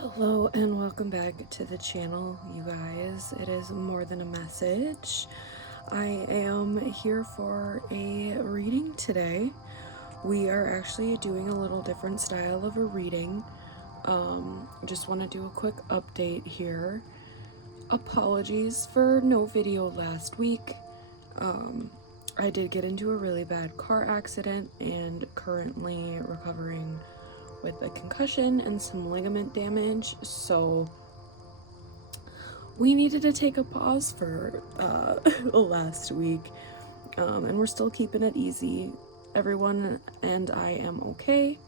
Hello and welcome back to the channel, you guys. It is more than a message. I am here for a reading today. We are actually doing a little different style of a reading. Just want to do a quick update here. Apologies for no video last week. I did get into a really bad car accident and currently recovering with a concussion and some ligament damage, so we needed to take a pause for last week, and we're still keeping it easy. Everyone and I am okay,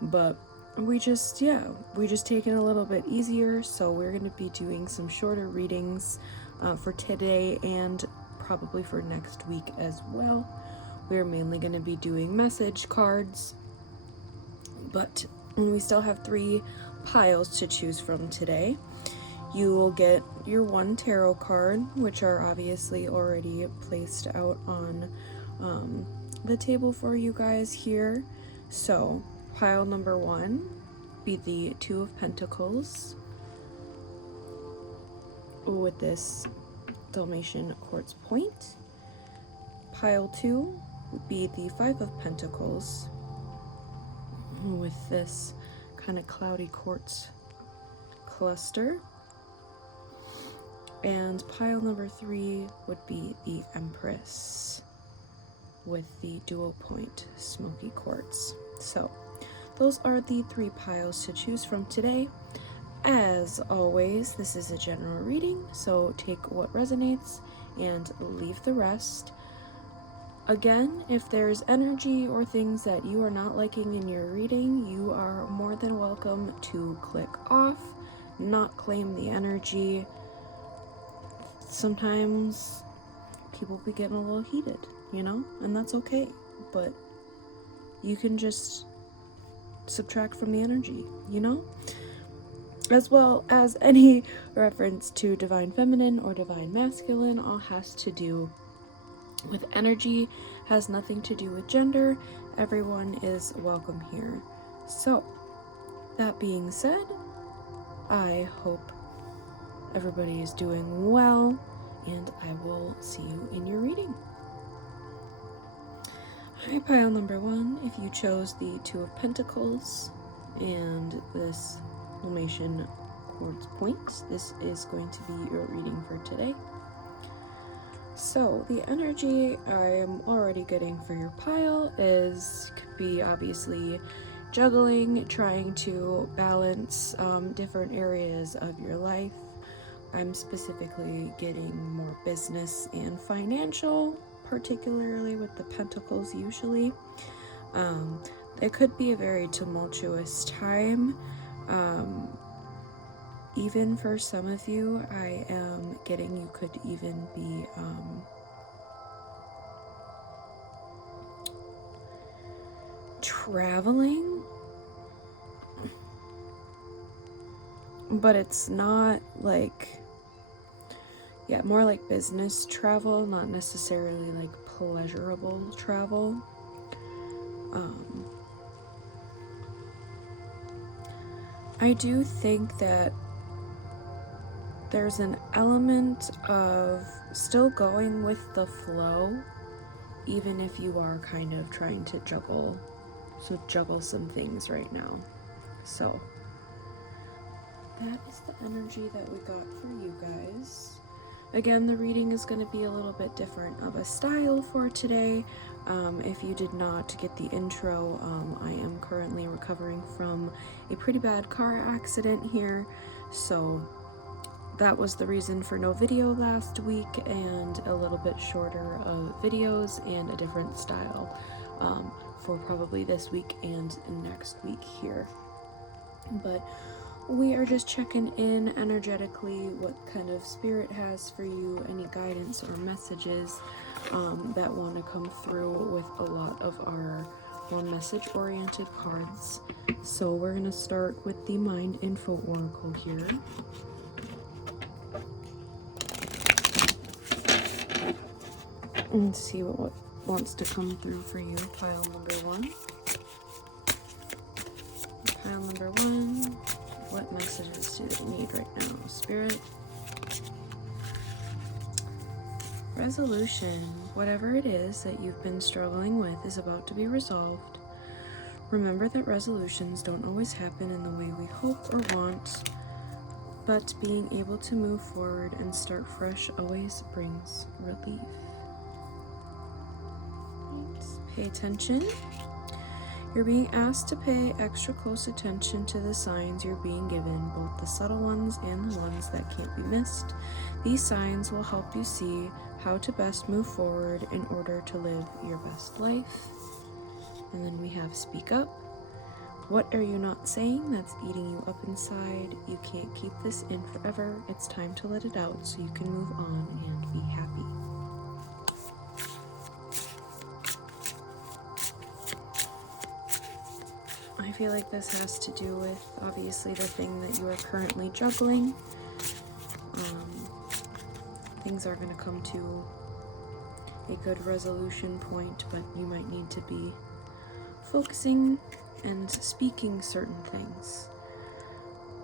but we just taking it a little bit easier, so we're going to be doing some shorter readings for today and probably for next week as well. We're mainly going to be doing message cards, but we still have 3 piles to choose from today. You will get your 1 tarot card, which are obviously already placed out on the table for you guys here. So pile number 1 be the 2 of Pentacles with this Dalmatian quartz point. Pile 2 would be the 5 of Pentacles with this kind of cloudy quartz cluster. And pile number 3 would be the Empress with the dual point smoky quartz. So those are the 3 piles to choose from today. As always, this is a general reading, so take what resonates and leave the rest. Again, if there's energy or things that you are not liking in your reading, you are more than welcome to click off, not claim the energy. Sometimes people be getting a little heated, you know, and that's okay, but you can just subtract from the energy, you know? As well as any reference to divine feminine or divine masculine all has to do with energy, has nothing to do with gender. Everyone is welcome here. So that being said, I hope everybody is doing well, and I will see you in your reading. Hi, pile number 1, if you chose the 2 of Pentacles and this Dalmatian quartz point, this is going to be your reading for today. So the energy I am already getting for your pile could be obviously juggling, trying to balance different areas of your life. I'm specifically getting more business and financial, particularly with the Pentacles usually. It could be a very tumultuous time. Even for some of you, I am getting you could even be traveling, but it's not like, more like business travel, not necessarily like pleasurable travel. I do think that there's an element of still going with the flow, even if you are kind of trying to juggle some things right now. So that is the energy that we got for you guys. Again, the reading is going to be a little bit different of a style for today. If you did not get the intro, I am currently recovering from a pretty bad car accident here, so that was the reason for no video last week and a little bit shorter of videos and a different style for probably this week and next week here. But we are just checking in energetically what kind of spirit has for you, any guidance or messages that want to come through with a lot of our more message oriented cards. So we're going to start with the Mind Info Oracle here. And see what wants to come through for you. Pile number 1. Pile number 1. What messages do they need right now? Spirit. Resolution. Whatever it is that you've been struggling with is about to be resolved. Remember that resolutions don't always happen in the way we hope or want, but being able to move forward and start fresh always brings relief. Pay attention. You're being asked to pay extra close attention to the signs you're being given, both the subtle ones and the ones that can't be missed. These signs will help you see how to best move forward in order to live your best life. And then we have speak up. What are you not saying that's eating you up inside? You can't keep this in forever. It's time to let it out so you can move on and be happy. I feel like this has to do with, obviously, the thing that you are currently juggling. Things are going to come to a good resolution point, but you might need to be focusing and speaking certain things.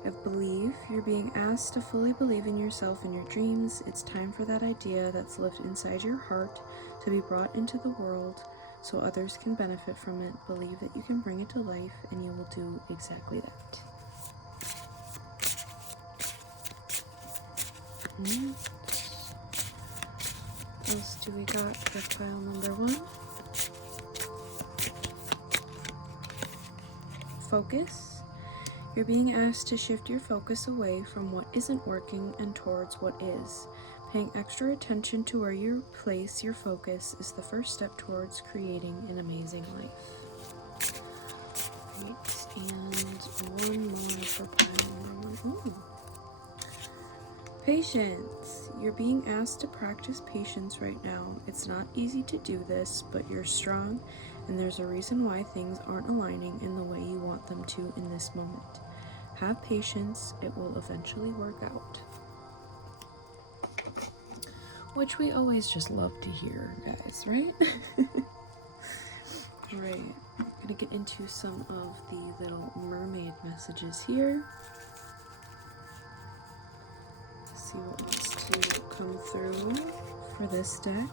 I believe you're being asked to fully believe in yourself and your dreams. It's time for that idea that's lived inside your heart to be brought into the world so others can benefit from it. Believe that you can bring it to life, and you will do exactly that. What else do we got for pile number 1? Focus. You're being asked to shift your focus away from what isn't working and towards what is. Paying extra attention to where you place your focus is the first step towards creating an amazing life. Right, and one more for pile number 1. Ooh. Patience. You're being asked to practice patience right now. It's not easy to do this, but you're strong, and there's a reason why things aren't aligning in the way you want them to in this moment. Have patience. It will eventually work out. Which we always just love to hear, guys, right? Alright, I'm gonna get into some of the little mermaid messages here. See what wants to come through for this deck.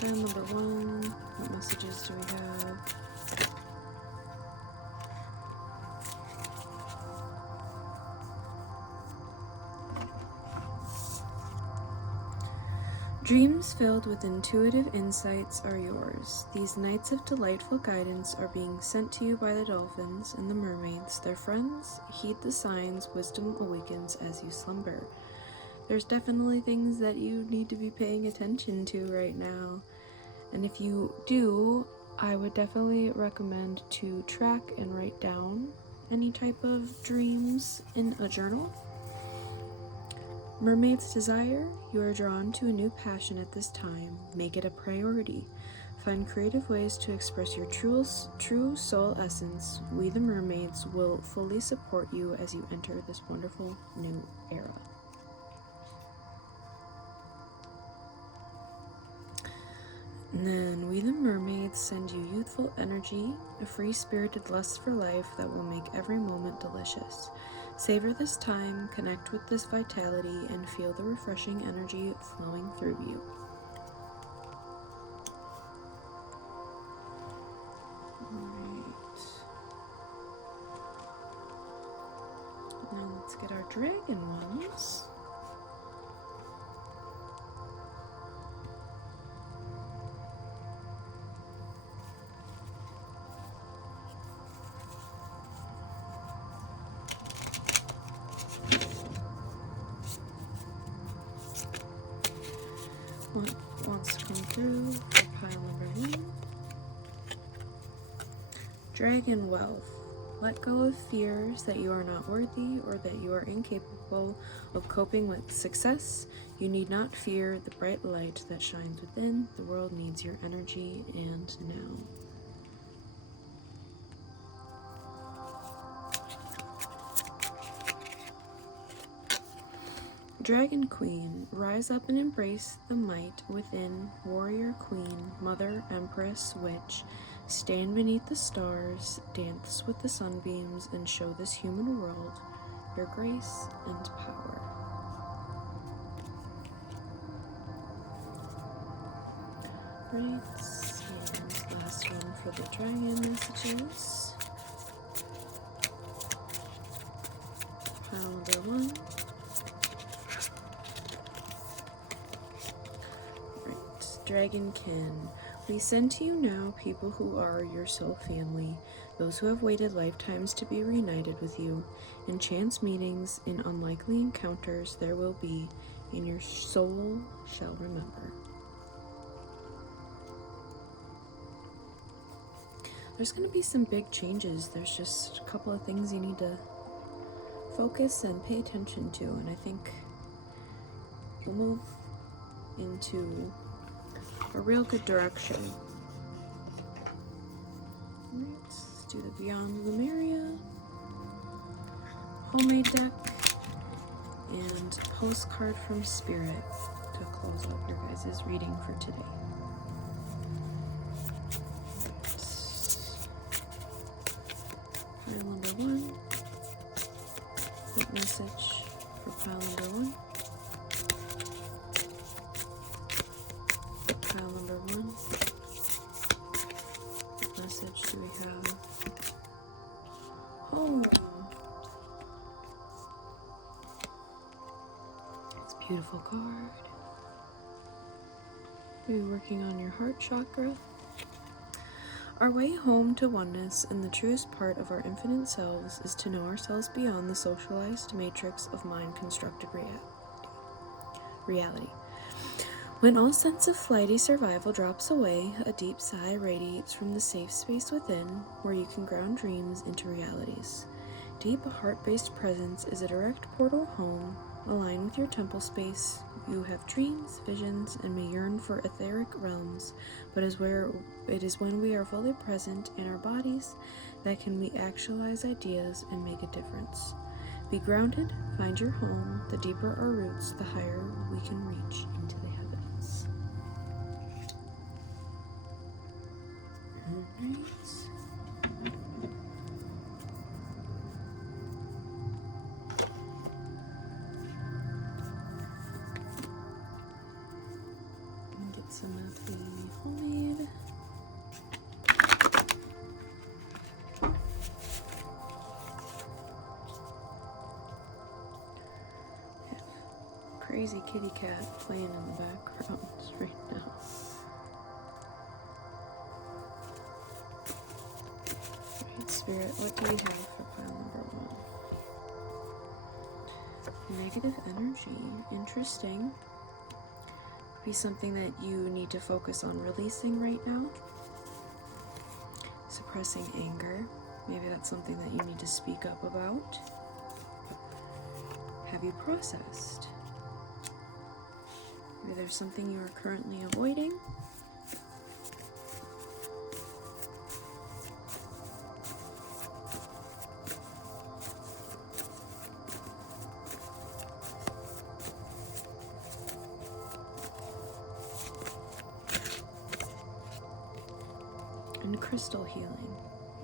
Pile number 1, what messages do we have? Dreams filled with intuitive insights are yours. These nights of delightful guidance are being sent to you by the dolphins and the mermaids, their friends. Heed the signs, wisdom awakens as you slumber. There's definitely things that you need to be paying attention to right now. And if you do, I would definitely recommend to track and write down any type of dreams in a journal. Mermaid's desire, you are drawn to a new passion at this time. Make it a priority. Find creative ways to express your true soul essence. We the mermaids will fully support you as you enter this wonderful new era. And then we the mermaids send you youthful energy, a free-spirited lust for life that will make every moment delicious. Savor this time, connect with this vitality, and feel the refreshing energy flowing through you. Alright. Now let's get our dragon ones. What wants to come through for pile number 1? Dragon wealth. Let go of fears that you are not worthy or that you are incapable of coping with success. You need not fear the bright light that shines within. The world needs your energy and now. Dragon Queen, rise up and embrace the might within. Warrior Queen, Mother, Empress, Witch, stand beneath the stars, dance with the sunbeams, and show this human world your grace and power. Right, and last one for the dragon messages. Pile number 1. Dragonkin, we send to you now people who are your soul family, those who have waited lifetimes to be reunited with you. In chance meetings, in unlikely encounters there will be, and your soul shall remember. There's going to be some big changes. There's just a couple of things you need to focus and pay attention to, and I think you'll move into a real good direction. Alright, let's do the Beyond Lemuria, homemade deck, and postcard from Spirit to close out your guys' reading for today. Pile number 1. What message for pile number 1? Pile number 1. What message do we have? Home. It's a beautiful card. We'll be working on your heart chakra. Our way home to oneness and the truest part of our infinite selves is to know ourselves beyond the socialized matrix of mind-constructed reality. When all sense of flighty survival drops away, a deep sigh radiates from the safe space within, where you can ground dreams into realities. Deep heart-based presence is a direct portal home. Align with your temple space. You have dreams, visions, and may yearn for etheric realms, but it is when we are fully present in our bodies that can we actualize ideas and make a difference. Be grounded, find your home. The deeper our roots, the higher we can reach into the heavens. Alright. Get some of the homemade. Crazy kitty cat playing in the background right now. Alright, Spirit, what do we have for pile number 1? Negative energy. Interesting. Be something that you need to focus on releasing right now. Suppressing anger. Maybe that's something that you need to speak up about. Have you processed? Maybe there's something you are currently avoiding. And crystal healing.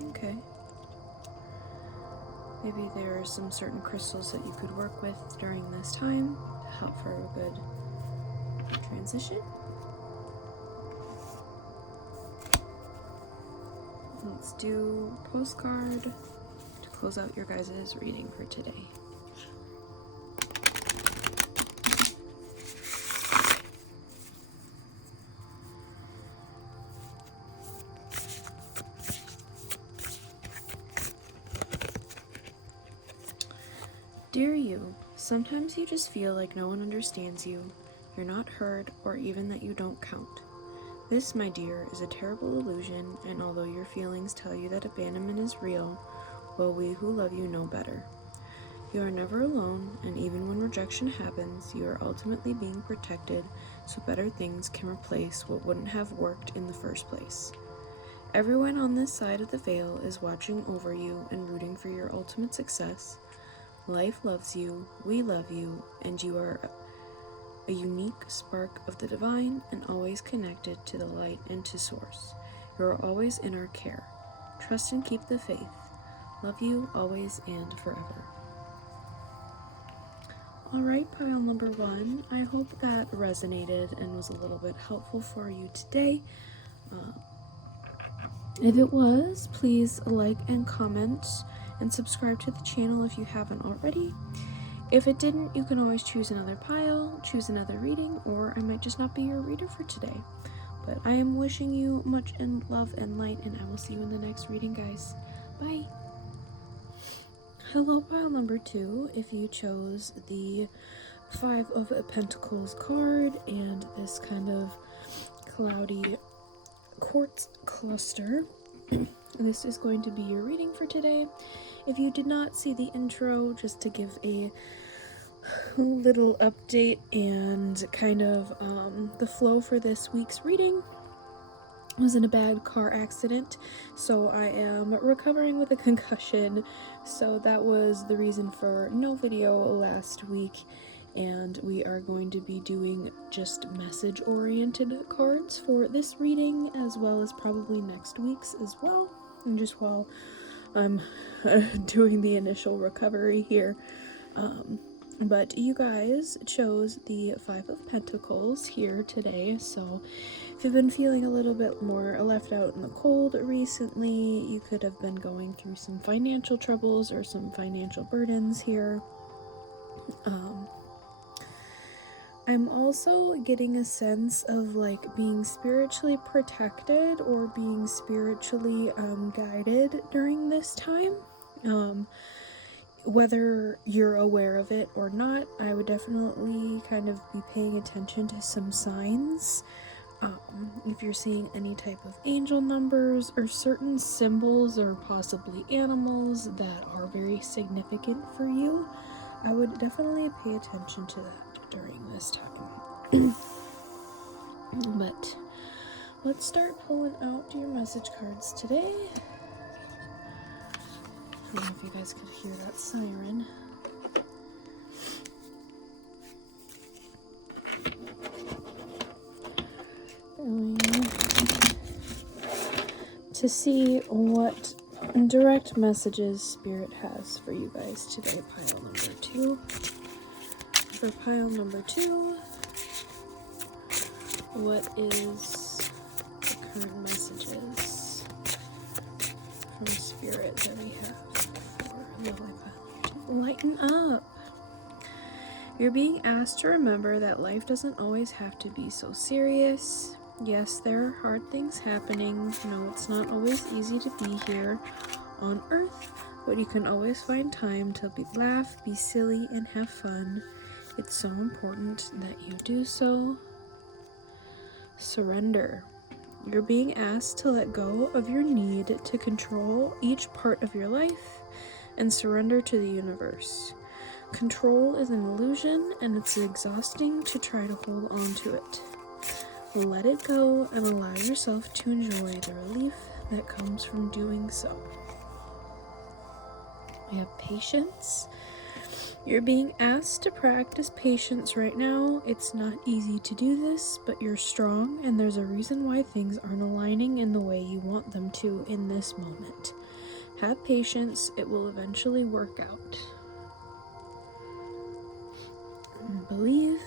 Okay. Maybe there are some certain crystals that you could work with during this time to help for a good transition. Let's do postcard to close out your guys' reading for today. Dear you, sometimes you just feel like no one understands you, you're not heard, or even that you don't count. This, my dear, is a terrible illusion, and although your feelings tell you that abandonment is real, well, we who love you know better. You are never alone, and even when rejection happens, you are ultimately being protected so better things can replace what wouldn't have worked in the first place. Everyone on this side of the veil is watching over you and rooting for your ultimate success. Life loves you, we love you, and you are a unique spark of the divine and always connected to the light and to source. You are always in our care. Trust and keep the faith. Love you always and forever. Alright, pile number 1. I hope that resonated and was a little bit helpful for you today. If it was, please like and comment and subscribe to the channel if you haven't already. If it didn't, you can always choose another pile, choose another reading, or I might just not be your reader for today. But I am wishing you much in love and light, and I will see you in the next reading, guys. Bye! Hello, pile number 2. If you chose the 5 of Pentacles card and this kind of cloudy quartz cluster, this is going to be your reading for today. If you did not see the intro, just to give a little update and kind of the flow for this week's reading, I was in a bad car accident, so I am recovering with a concussion, so that was the reason for no video last week, and we are going to be doing just message-oriented cards for this reading, as well as probably next week's as well, and just while I'm doing the initial recovery here. But you guys chose the 5 of Pentacles here today, so if you've been feeling a little bit more left out in the cold recently, you could have been going through some financial troubles or some financial burdens here. I'm also getting a sense of like being spiritually protected or being spiritually guided during this time. Whether you're aware of it or not, I would definitely kind of be paying attention to some signs. If you're seeing any type of angel numbers or certain symbols or possibly animals that are very significant for you, I would definitely pay attention to that during this time. But let's start pulling out your message cards today. I don't know if you guys could hear that siren. Going to see what direct messages Spirit has for you guys today, pile number 2. For pile number 2, what is the current messages from Spirit that we have? Lighten up. You're being asked to remember that life doesn't always have to be so serious. Yes, there are hard things happening. No, it's not always easy to be here on Earth, but you can always find time to laugh, be silly, and have fun. It's so important that you do so. Surrender. You're being asked to let go of your need to control each part of your life and surrender to the universe. Control is an illusion, and it's exhausting to try to hold on to it. Let it go and allow yourself to enjoy the relief that comes from doing so. We have patience. You're being asked to practice patience right now. It's not easy to do this, but you're strong, and there's a reason why things aren't aligning in the way you want them to in this moment. Have patience, it will eventually work out. Believe.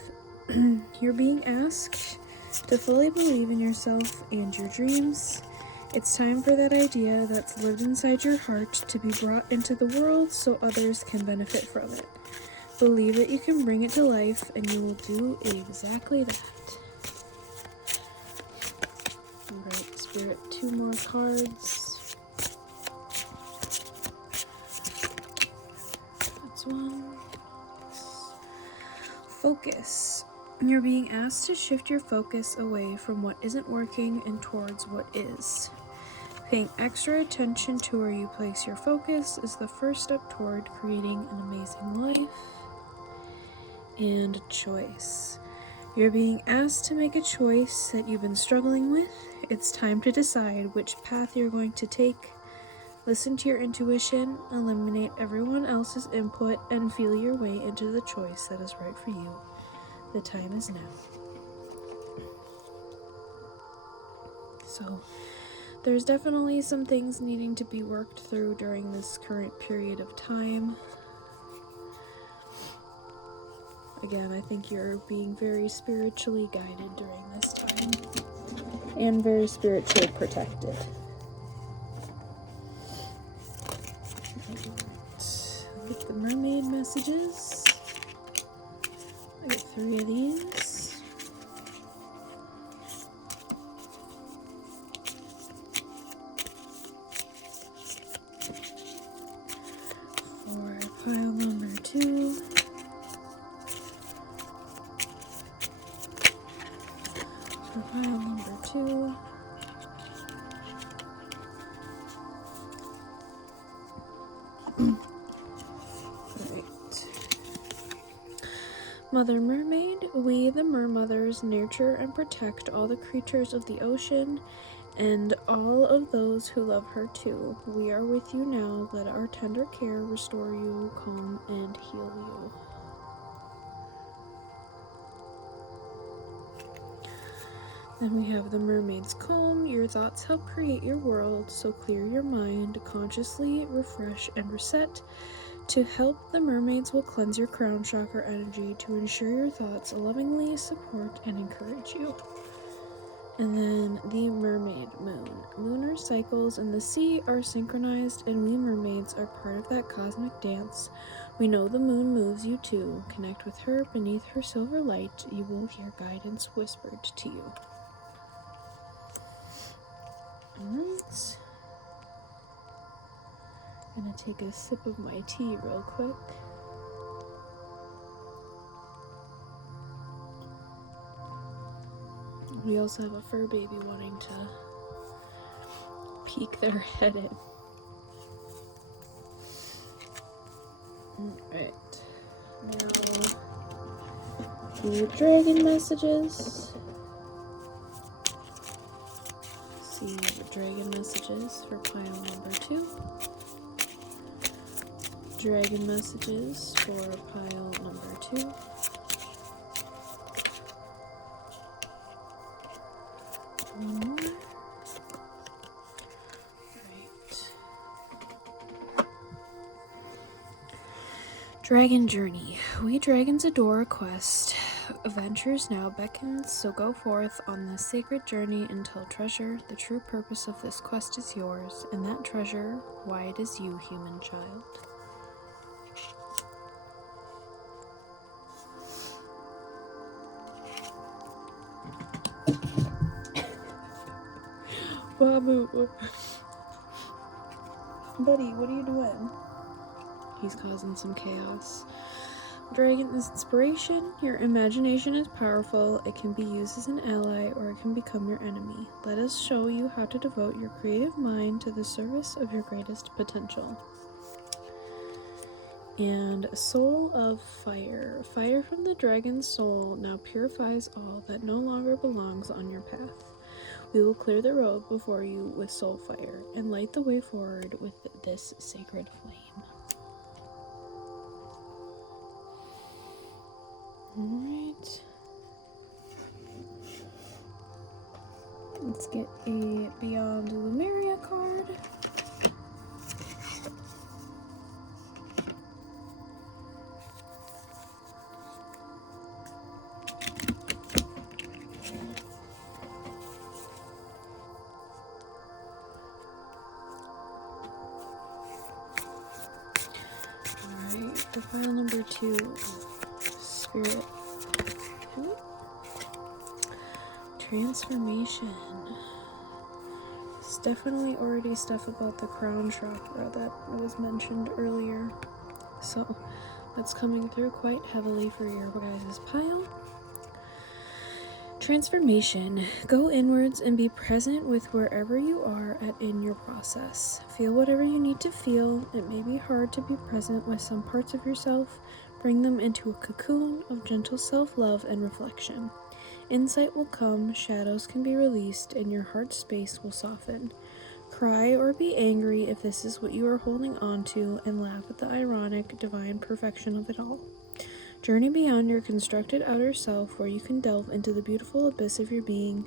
You're being asked to fully believe in yourself and your dreams. It's time for that idea that's lived inside your heart to be brought into the world so others can benefit from it. Believe that you can bring it to life, and you will do exactly that. Alright, Spirit, 2 more cards. That's 1. Focus. You're being asked to shift your focus away from what isn't working and towards what is. Paying extra attention to where you place your focus is the first step toward creating an amazing life. And choice. You're being asked to make a choice that you've been struggling with. It's time to decide which path you're going to take. Listen to your intuition, eliminate everyone else's input, and feel your way into the choice that is right for you. The time is now. So, there's definitely some things needing to be worked through during this current period of time. Again, I think you're being very spiritually guided during this time, and very spiritually protected. Get the mermaid messages. I get 3 of these. For pile number 2. For pile number 2. Mother Mermaid, we the Mermothers nurture and protect all the creatures of the ocean and all of those who love her too. We are with you now. Let our tender care restore you, calm, and heal you. Then we have the Mermaid's Comb. Your thoughts help create your world, so clear your mind, consciously refresh and reset. To help, the mermaids will cleanse your crown chakra energy to ensure your thoughts lovingly support and encourage you. And then the Mermaid Moon. Lunar cycles in the sea are synchronized, and we mermaids are part of that cosmic dance. We know the moon moves you too. Connect with her beneath her silver light. You will hear guidance whispered to you. Alright. I'm gonna take a sip of my tea real quick. We also have a fur baby wanting to peek their head in. Alright. Now, the dragon messages. See the dragon messages for pile number 2. Dragon messages for pile number 2. One more. Right. Dragon Journey. We dragons adore a quest. Adventures now beckons, so go forth on this sacred journey until treasure. The true purpose of this quest is yours, and that treasure, why it is you, human child. Babu. Buddy, what are you doing? He's causing some chaos. Dragon is inspiration. Your imagination is powerful. It can be used as an ally or it can become your enemy. Let us show you how to devote your creative mind to the service of your greatest potential. And Soul of Fire. Fire from the dragon's soul now purifies all that no longer belongs on your path. We will clear the road before you with soul fire and light the way forward with this sacred flame. Alright. Let's get a Beyond Lemuria card. For file number 2, Spirit. Transformation. It's definitely already stuff about the crown chakra that was mentioned earlier. So that's coming through quite heavily for your guys' pile. Transformation. Go inwards and be present with wherever you are in your process. Feel whatever you need to feel. It may be hard to be present with some parts of yourself. Bring them into a cocoon of gentle self-love and reflection. Insight will come, shadows can be released, and your heart space will soften. Cry or be angry if this is what you are holding on to, and laugh at the ironic, divine perfection of it all. Journey beyond your constructed outer self, where you can delve into the beautiful abyss of your being,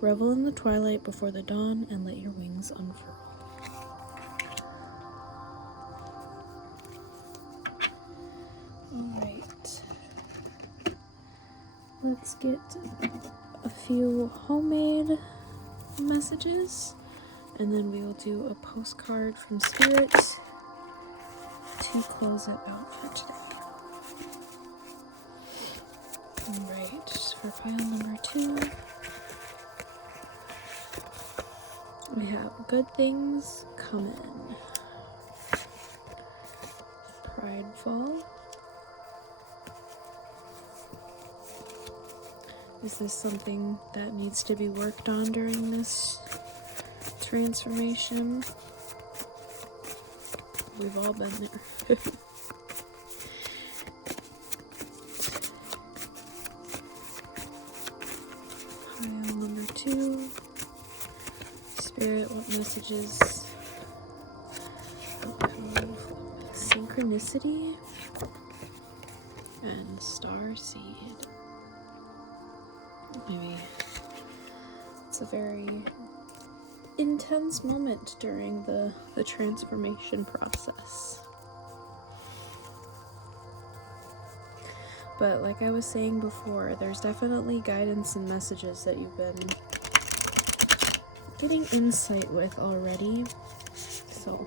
revel in the twilight before the dawn, and let your wings unfurl. Alright. Let's get a few homemade messages, and then we will do a postcard from Spirit to close it out for today. Alright, for pile number 2, we have good things coming. Prideful. Is this something that needs to be worked on during this transformation? We've all been there. Pile number 2. Spirit, what messages? Synchronicity and star seed. Maybe it's a very intense moment during the transformation process. But like I was saying before, there's definitely guidance and messages that you've been getting insight with already. So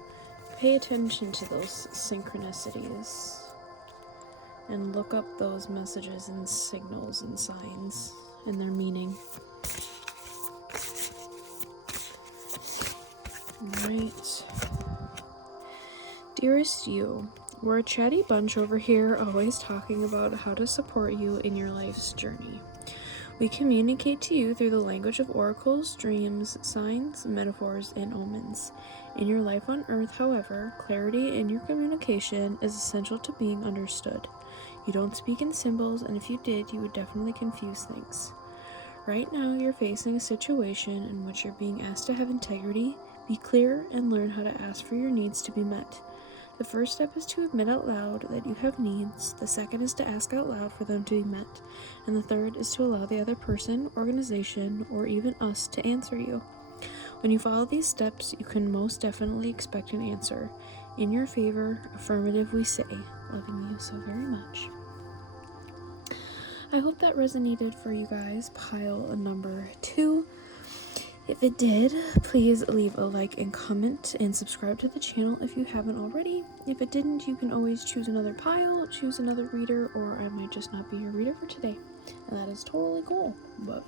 pay attention to those synchronicities and look up those messages and signals and signs and their meaning. Alright. Dearest you, we're a chatty bunch over here, always talking about how to support you in your life's journey. We communicate to you through the language of oracles, dreams, signs, metaphors, and omens. In your life on Earth, however, clarity in your communication is essential to being understood. You don't speak in symbols, and if you did, you would definitely confuse things. Right now, you're facing a situation in which you're being asked to have integrity, be clear, and learn how to ask for your needs to be met. The first step is to admit out loud that you have needs, the second is to ask out loud for them to be met, and the third is to allow the other person, organization, or even us to answer you. When you follow these steps, you can most definitely expect an answer. In your favor, affirmative we say, loving you so very much. I hope that resonated for you guys, pile number 2. If it did, please leave a like and comment and subscribe to the channel if you haven't already. If it didn't, you can always choose another pile, choose another reader, or I might just not be your reader for today. And that is totally cool. But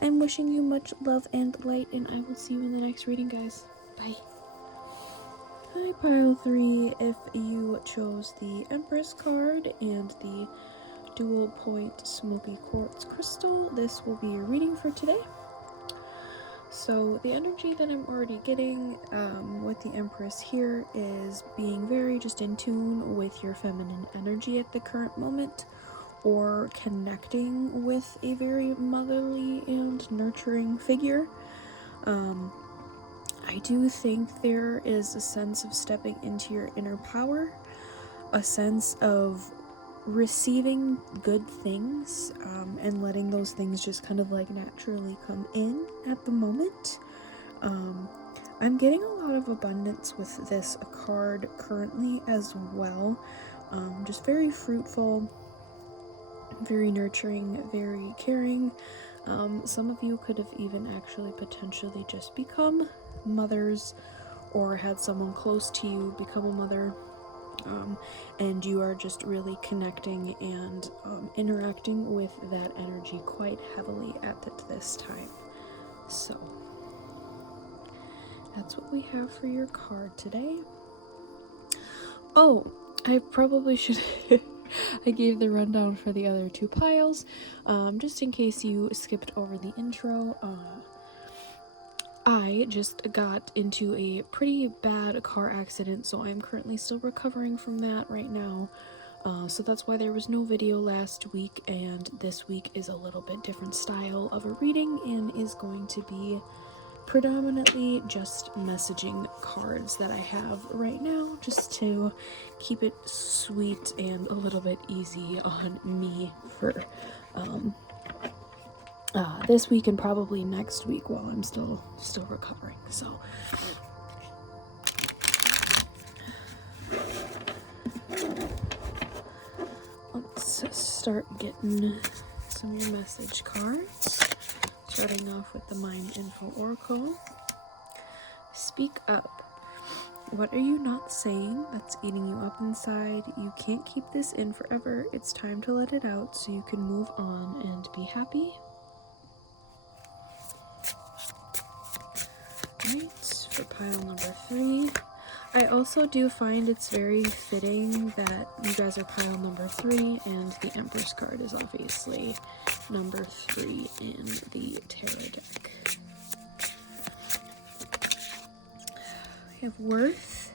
I'm wishing you much love and light, and I will see you in the next reading, guys. Bye. Hi, pile 3. If you chose the Empress card and the dual point smoky quartz crystal, this will be your reading for today. So the energy that I'm already getting with the Empress here is being very just in tune with your feminine energy at the current moment, or connecting with a very motherly and nurturing figure. I do think there is a sense of stepping into your inner power, a sense of receiving good things and letting those things just kind of like naturally come in at the moment. I'm getting a lot of abundance with this card currently as well. Just very fruitful, very nurturing, very caring. Some of you could have even actually potentially just become mothers, or had someone close to you become a mother. And you are just really connecting and interacting with that energy quite heavily at this time. So that's what we have for your card today. Oh, I probably should I gave the rundown for the other 2 piles, just in case you skipped over the intro. I just got into a pretty bad car accident, so I'm currently still recovering from that right now. So that's why there was no video last week, and this week is a little bit different style of a reading and is going to be predominantly just messaging cards that I have right now, just to keep it sweet and a little bit easy on me for this week and probably next week while I'm still recovering. So let's start getting some of your message cards. Starting off with the Mind Info Oracle. Speak up. What are you not saying that's eating you up inside? You can't keep this in forever. It's time to let it out so you can move on and be happy. Right, for pile number 3. I also do find it's very fitting that you guys are pile number 3, and the Empress card is obviously number 3 in the tarot deck. We have worth.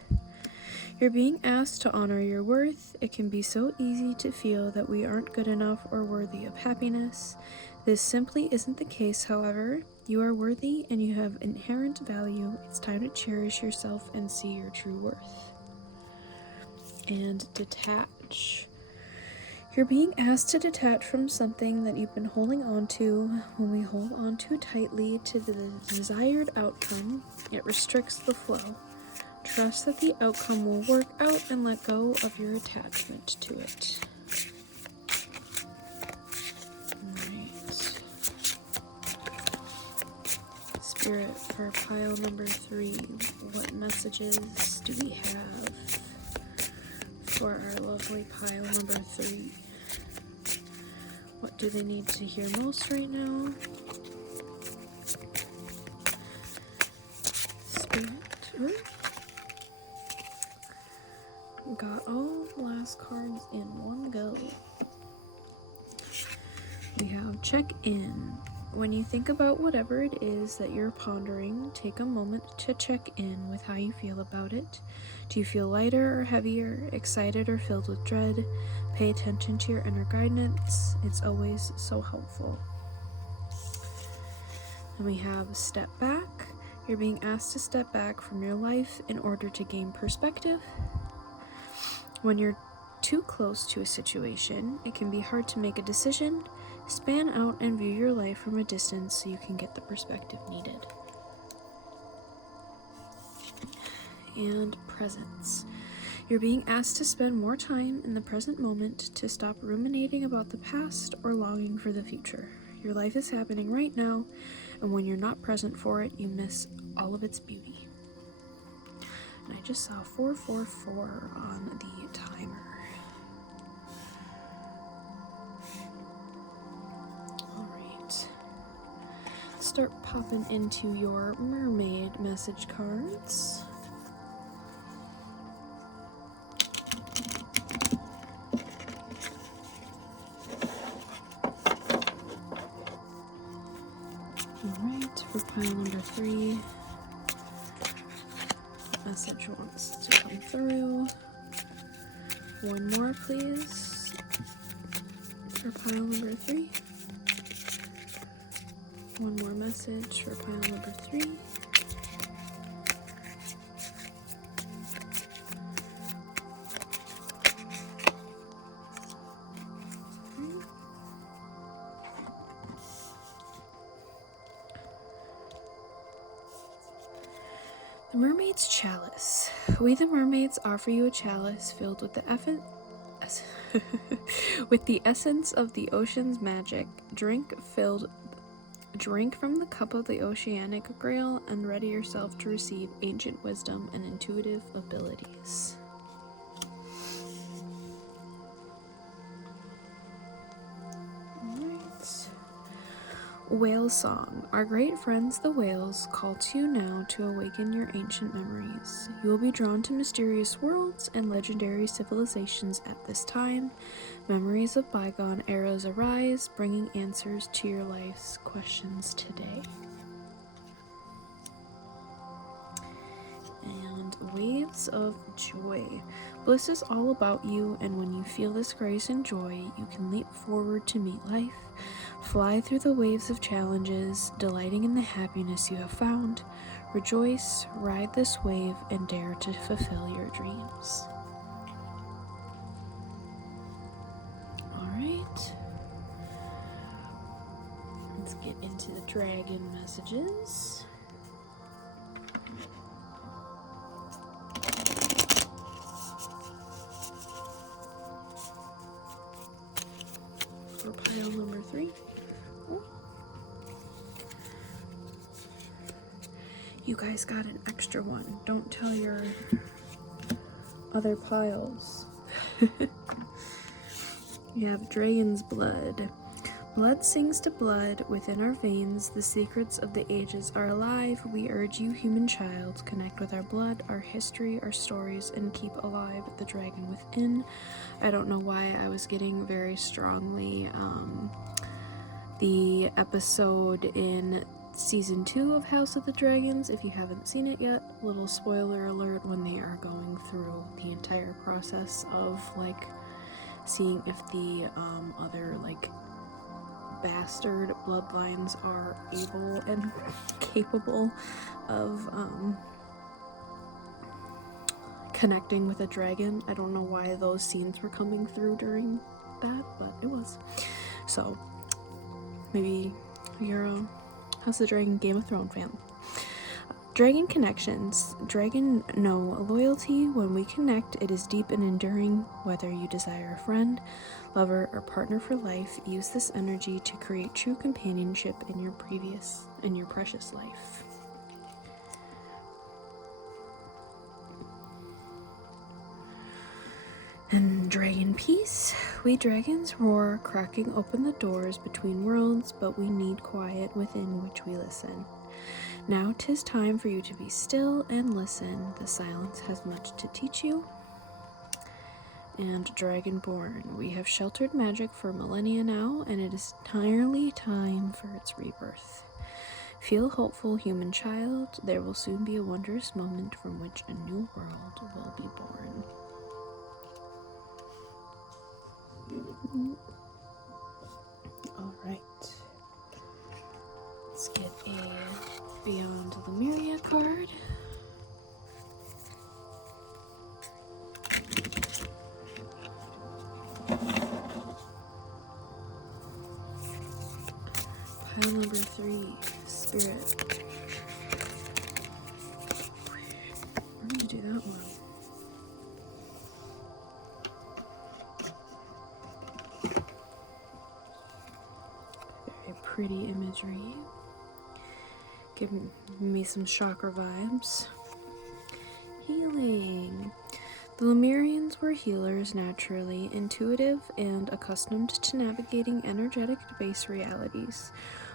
You're being asked to honor your worth. It can be so easy to feel that we aren't good enough or worthy of happiness. This simply isn't the case, however. You are worthy and you have inherent value. It's time to cherish yourself and see your true worth. And detach. You're being asked to detach from something that you've been holding on to. When we hold on too tightly to the desired outcome, it restricts the flow. Trust that the outcome will work out and let go of your attachment to it. Spirit, for pile number 3, what messages do we have for our lovely pile number 3? What do they need to hear most right now? Spirit, got all the last cards in one go. We have check in. When you think about whatever it is that you're pondering, take a moment to check in with how you feel about it. Do you feel lighter or heavier, excited or filled with dread? Pay attention to your inner guidance. It's always so helpful. And we have step back. You're being asked to step back from your life in order to gain perspective. When you're too close to a situation, it can be hard to make a decision. Span out and view your life from a distance so you can get the perspective needed. And presence. You're being asked to spend more time in the present moment, to stop ruminating about the past or longing for the future. Your life is happening right now, and when you're not present for it, you miss all of its beauty. And I just saw 444 on the timer. Start popping into your mermaid message cards. Alright, for pile number 3, what message wants to come through? One more, please, for pile number 3. One more message for pile number 3. The Mermaid's Chalice. We the mermaids offer you a chalice filled with the essence of the ocean's magic. Drink from the cup of the oceanic grail and ready yourself to receive ancient wisdom and intuitive abilities. Alright. Whale Song. Our great friends the whales call to you now to awaken your ancient memories. You will be drawn to mysterious worlds and legendary civilizations at this time. Memories of bygone eras arise, bringing answers to your life's questions today. And Waves of Joy. Bliss is all about you, and when you feel this grace and joy, you can leap forward to meet life. Fly through the waves of challenges, delighting in the happiness you have found. Rejoice, ride this wave, and dare to fulfill your dreams. Alright. Let's get into the dragon messages. For pile number 3. Oh. You guys got an extra one. Don't tell your other piles. You have dragon's blood. Blood sings to blood within our veins. The secrets of the ages are alive. We urge you, human child, connect with our blood, our history, our stories, and keep alive the dragon within. I don't know why I was getting very strongly the episode in season 2 of House of the Dragons. If you haven't seen it yet, little spoiler alert, when they are going through the entire process of like seeing if the other like bastard bloodlines are able and capable of connecting with a dragon. I don't know why those scenes were coming through during that, but it was. So maybe you're a House of the Dragon Game of Thrones fan. Dragon connections. Dragon know loyalty. When we connect, it is deep and enduring. Whether you desire a friend, lover, or partner for life, use this energy to create true companionship in your precious life. And dragon peace. We dragons roar, cracking open the doors between worlds, but we need quiet within which we listen. Now 'tis time for you to be still and listen. The silence has much to teach you. And Dragonborn. We have sheltered magic for millennia now, and it is entirely time for its rebirth. Feel hopeful, human child. There will soon be a wondrous moment from which a new world will be born. Alright. Let's get a Beyond Lemuria card. Pile number 3, Spirit. I'm going to do that one. Very pretty imagery. Giving me some chakra vibes. Healing. The Lemurians were healers naturally, intuitive, and accustomed to navigating energetic base realities.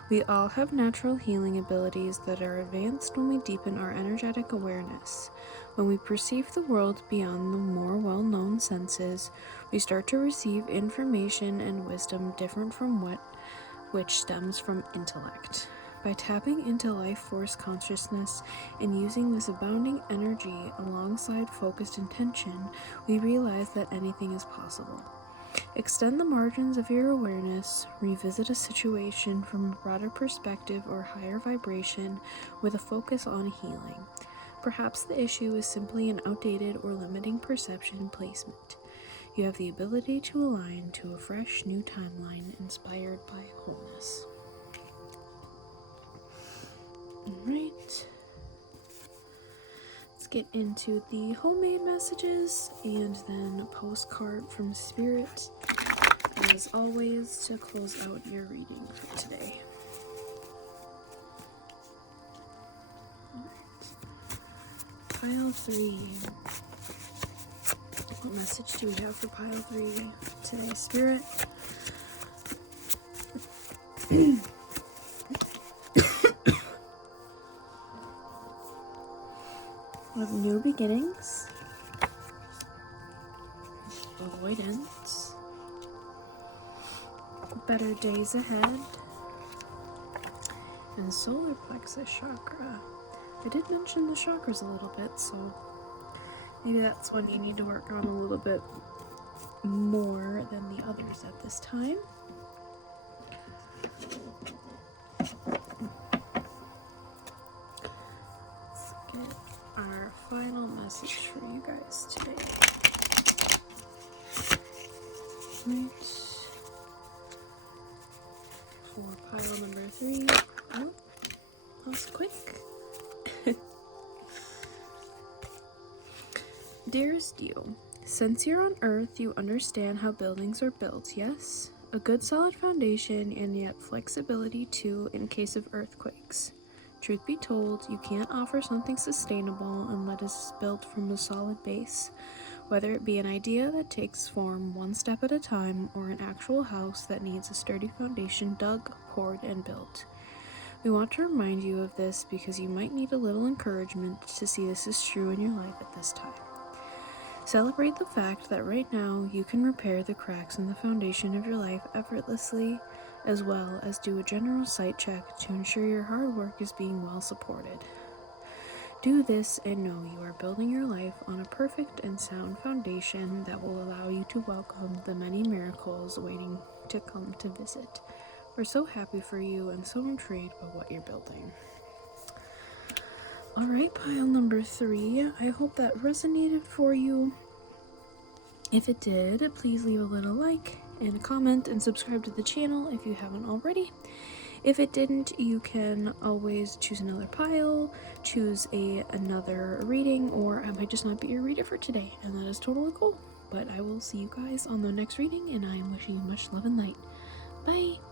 We all have natural healing abilities that are advanced when we deepen our energetic awareness. When we perceive the world beyond the more well-known senses, we start to receive information and wisdom different from which stems from intellect. By tapping into life force consciousness and using this abounding energy alongside focused intention, we realize that anything is possible. Extend the margins of your awareness, revisit a situation from a broader perspective or higher vibration with a focus on healing. Perhaps the issue is simply an outdated or limiting perception placement. You have the ability to align to a fresh new timeline inspired by wholeness. Alright, let's get into the homemade messages and then a postcard from Spirit, as always, to close out your reading for today. Alright, pile 3. What message do we have for pile 3 today, Spirit? Of new beginnings, avoidance, better days ahead, and solar plexus chakra. I did mention the chakras a little bit, so maybe that's one you need to work on a little bit more than the others at this time. final message for you guys today. Right. For pile number 3. Oh, that was quick. Dearest you, since you're on Earth, you understand how buildings are built, yes? A good solid foundation and yet flexibility too in case of earthquakes. Truth be told, you can't offer something sustainable unless it's built from a solid base, whether it be an idea that takes form one step at a time or an actual house that needs a sturdy foundation dug, poured, and built. We want to remind you of this because you might need a little encouragement to see this is true in your life at this time. Celebrate the fact that right now you can repair the cracks in the foundation of your life effortlessly, as well as do a general site check to ensure your hard work is being well supported. Do this and know you are building your life on a perfect and sound foundation that will allow you to welcome the many miracles waiting to come to visit. We're so happy for you and so intrigued by what you're building. Alright, pile number 3. I hope that resonated for you. If it did, please leave a little like and comment and subscribe to the channel if you haven't already. If it didn't, you can always choose another pile, choose another reading, or I might just not be your reader for today, and that is totally cool. But I will see you guys on the next reading, and I am wishing you much love and light. Bye!